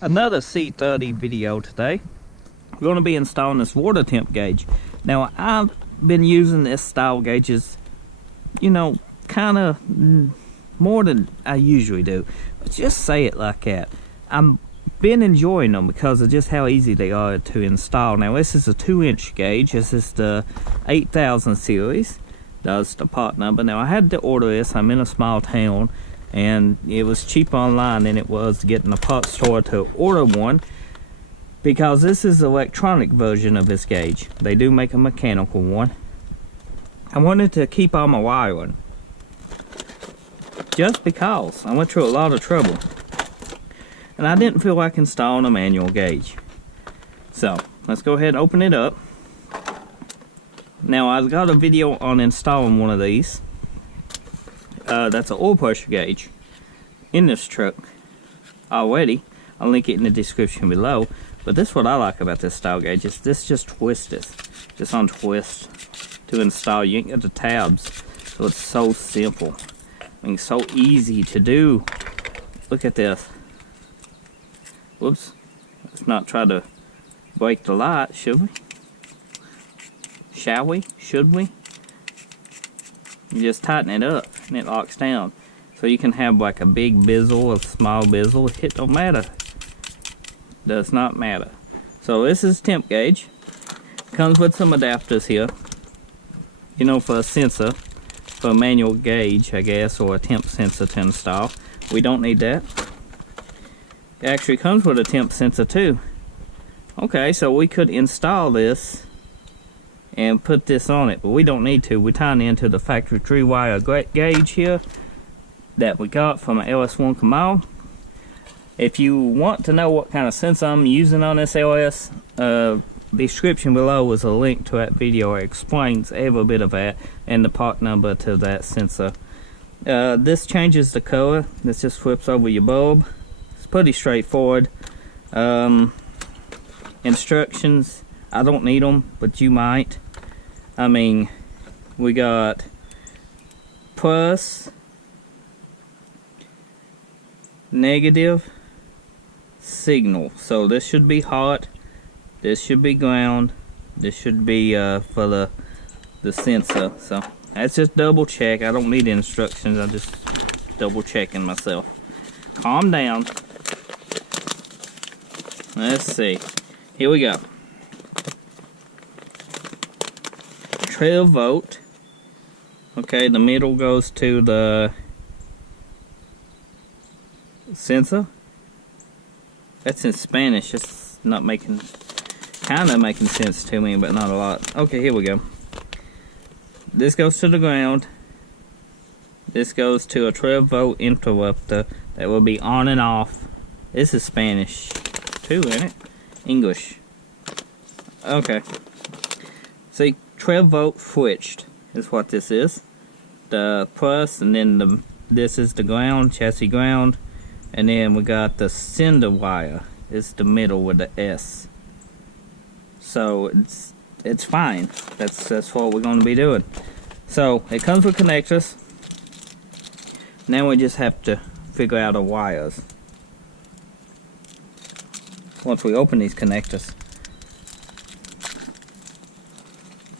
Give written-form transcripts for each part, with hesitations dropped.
Another C30 video today. We're going to be installing this water temp gauge. Now, I've been using this style gauges, you know, kind of more than I usually do. But just say it like that. I've been enjoying them because of just how easy they are to install. Now, this is a 2-inch gauge. This is the 8000 series. That's the part number. Now, I had to order this. I'm in a small town, and it was cheaper online than it was to get in a parts store to order one, because this is the electronic version of this gauge. They do make a mechanical one. I wanted to keep all my wiring, just because I went through a lot of trouble, and I didn't feel like installing a manual gauge. So let's go ahead and open it up. Now, I've got a video on installing one of these. That's an oil pressure gauge in this truck already. I'll link it in the description below. But this is what I like about this style gauge, is this just twists this. Just on twist to install. You ain't got the tabs, so it's so simple. I mean, so easy to do. Look at this. Whoops. Let's not try to break the light, should we? Shall we? Should we? You just tighten it up and it locks down. So you can have like a big bezel, a small bezel. It don't matter. Does not matter. So this is temp gauge. Comes with some adapters here. You know, for a sensor. For a manual gauge, I guess, or a temp sensor to install. We don't need that. It actually comes with a temp sensor too. Okay, so we could install this and put this on it, but we don't need to. We're tying into the factory 3-wire gauge here that we got from an LS1 Kamal. If you want to know what kind of sensor I'm using on this LS, description below is a link to that video. It explains every bit of that and the part number to that sensor. This changes the color. This just flips over your bulb. It's pretty straightforward. Instructions, I don't need them, but you might. I mean, we got plus, negative, signal. So this should be hot, this should be ground, this should be for the sensor. So that's just double check. I don't need instructions, I'm just double checking myself. Calm down. Let's see, here we go. 12 volt. Okay, the middle goes to the sensor. That's in Spanish. It's not making, kind of making sense to me, but not a lot. Okay, here we go. This goes to the ground. This goes to a 12 volt interrupter that will be on and off. This is Spanish too, isn't it? English. Okay. See, 12 volt switched is what this is. The plus, and then this is the ground, chassis ground, and then we got the sender wire. It's the middle with the S. So it's fine. That's what we're going to be doing. So it comes with connectors. Now we just have to figure out the wires. Once we open these connectors,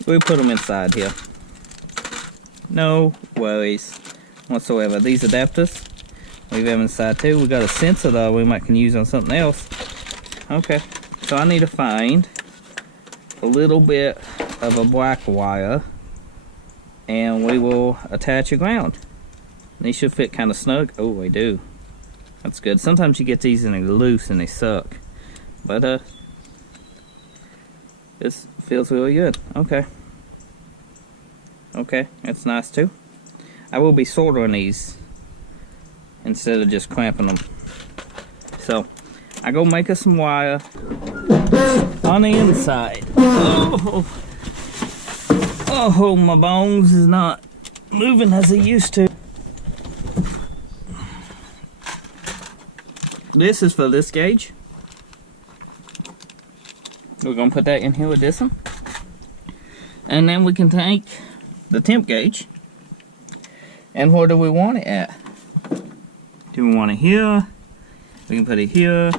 we put them inside here. No worries whatsoever. These adapters, leave them inside too. We got a sensor though we might can use on something else. Okay, so I need to find a little bit of a black wire, and we will attach a ground. These should fit kind of snug. Oh, they do. That's good. Sometimes you get these and they're loose and they suck, but this feels really good. Okay. Okay, that's nice too. I will be soldering these instead of just clamping them. So, I go make us some wire on the inside. Oh, my bones is not moving as they used to. This is for this gauge. We're gonna put that in here with this one. And then we can take the temp gauge, and where do we want it at? Do we want it here? We can put it here,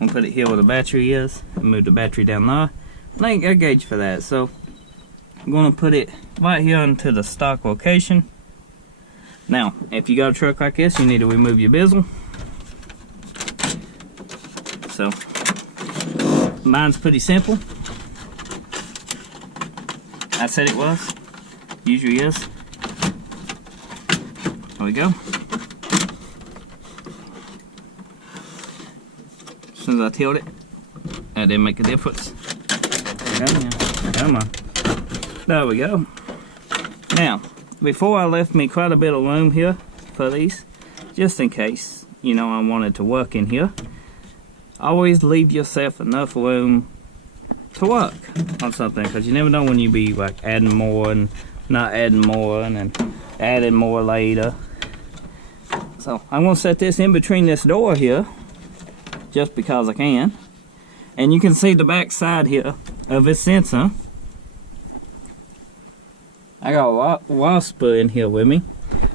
I'm gonna put it here where the battery is and move the battery down there. And I ain't got a gauge for that, so I'm gonna put it right here into the stock location. Now, if you got a truck like this, you need to remove your bezel. So, mine's pretty simple. I said it was. Usually is. There we go. As soon as I tilt it, that didn't make a difference. Come on. There we go. Now, before I left me quite a bit of room here for these, just in case, you know, I wanted to work in here. Always leave yourself enough room to work on something, because you never know when you be like adding more and not adding more and then adding more later. So I'm going to set this in between this door here, just because I can. And you can see the back side here of this sensor. I got a wasp in here with me.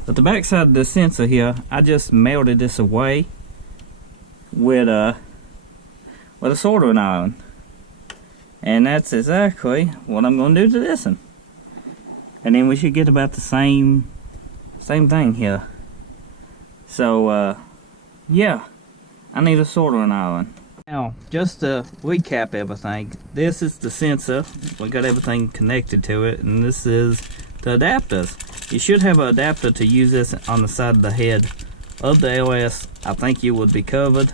But the back side of the sensor here, I just melted this away with a soldering iron. And that's exactly what I'm going to do to this one. And then we should get about the same thing here. So, yeah. I need a soldering iron. Now, just to recap everything, this is the sensor. We got everything connected to it, and this is the adapters. You should have an adapter to use this on the side of the head of the LS. I think you would be covered,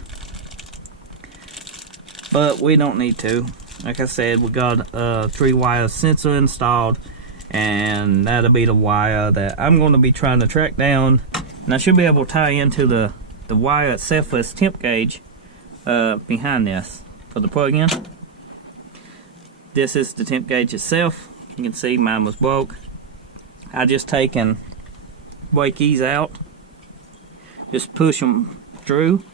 but we don't need to. Like I said, we got a 3-wire sensor installed, and that'll be the wire that I'm going to be trying to track down, and I should be able to tie into the wire itself for this temp gauge behind this for the plug-in. This is the temp gauge itself. You can see mine was broke. I just take and break these out. Just push them through.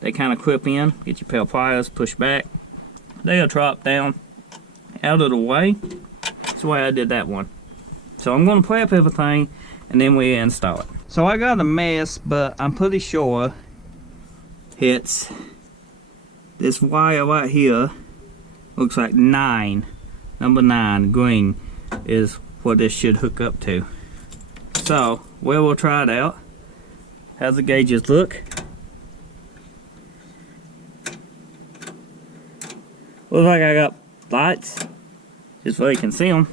They kind of clip in. Get your pair of pliers, push back. They'll drop down out of the way. That's the way I did that one. So I'm going to prep everything and then we install it. So I got a mess, but I'm pretty sure it's this wire right here. Looks like 9, number 9, green, is what this should hook up to. So, we'll try it out. How's the gauges look? Looks like I got lights, just so you can see them.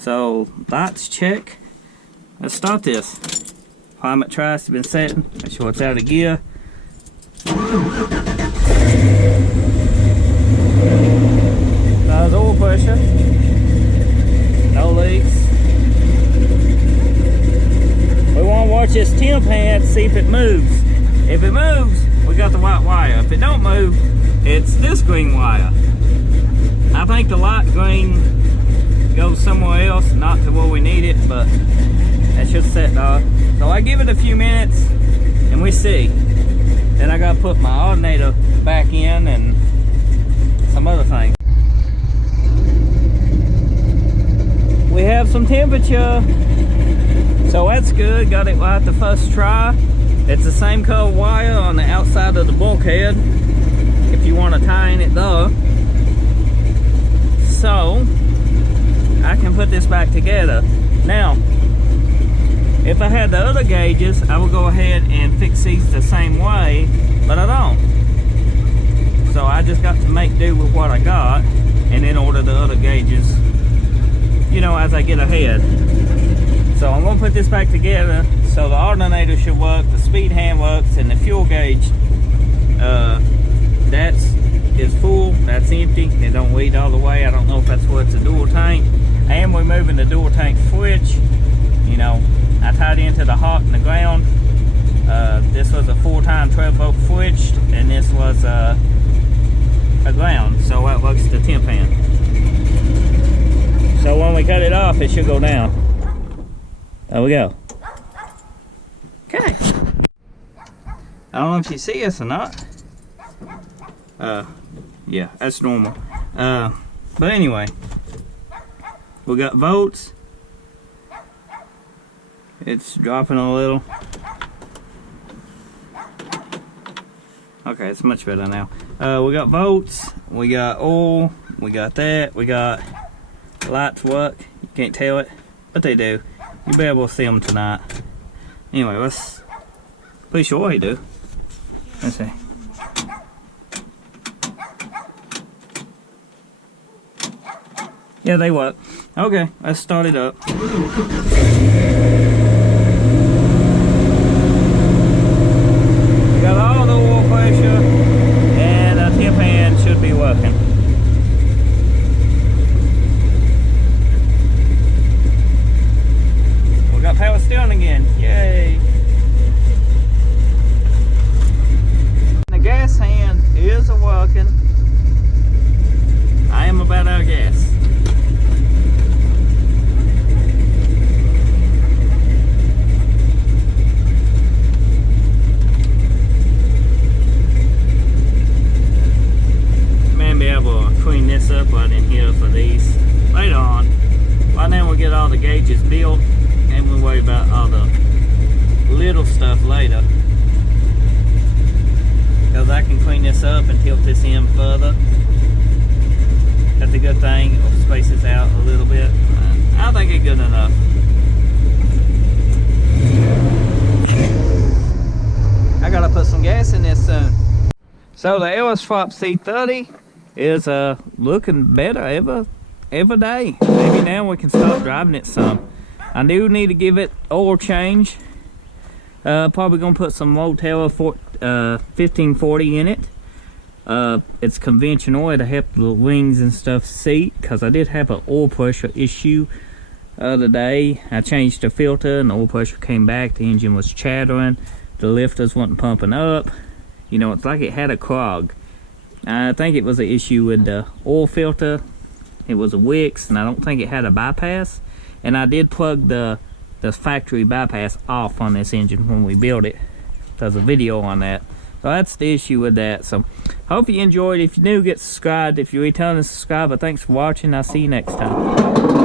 So, lights check. Let's start this. Climate trace has been setting. Make sure it's out of gear. Nice oil pressure. No leaks. We want to watch this temp hand to see if it moves. If it moves, we got the white wire. If it don't move, it's this green wire. I think the light green goes somewhere else, not to where we need it, but that should set off. So I give it a few minutes and we see. Then I gotta put my alternator back in and some other things. We have some temperature, so that's good. Got it right the first try. It's the same color wire on the outside of the bulkhead if you want to tie in it there. So I can put this back together. Now, if I had the other gauges, I would go ahead and fix these the same way, but I don't. So I just got to make do with what I got, and then order the other gauges, you know, as I get ahead. So I'm gonna put this back together. So the alternator should work, the speed hand works, and the fuel gauge, is full, that's empty. It don't lead all the way. I don't know if that's what's a dual tank. And we're moving the dual tank switch. You know, I tied into the hot and the ground. This was a 4-time 12-volt switch, and this was a ground, so that works the temp hand. So when we cut it off, it should go down. There we go. Okay. I don't know if you see us or not. Yeah, that's normal. But anyway, we got volts. It's dropping a little. Okay, it's much better now. We got bolts, we got oil, we got that, we got lights work. You can't tell it, but they do. You'll be able to see them tonight. Anyway, let's, pretty sure they do. Let's see. Yeah, they work. Okay, let's start it up. Got all the oil pressure, and the tip hand should be working. We got power steering again, yay! The gas hand is working. I am about out of gas. Clean this up right in here for these later on. Right now we'll get all the gauges built and we'll worry about all the little stuff later, because I can clean this up and tilt this in further. That's a good thing. It'll space this out a little bit. I think it's good enough. I gotta put some gas in this soon. So the Equus C30 is looking better every day. Maybe now we can start driving it some. I do need to give it oil change. Probably gonna put some Motel 1540 in it. It's conventional. It'll help the wings and stuff seat, because I did have an oil pressure issue the other day. I changed the filter and the oil pressure came back. The engine was chattering, the lifters wasn't pumping up. You know, it's like it had a clog. I think it was an issue with the oil filter. It was a Wix, and I don't think it had a bypass. And I did plug the factory bypass off on this engine when we built it. There's a video on that. So that's the issue with that. So hope you enjoyed. If you're new, get subscribed. If you're returning, subscribe. But thanks for watching. I'll see you next time.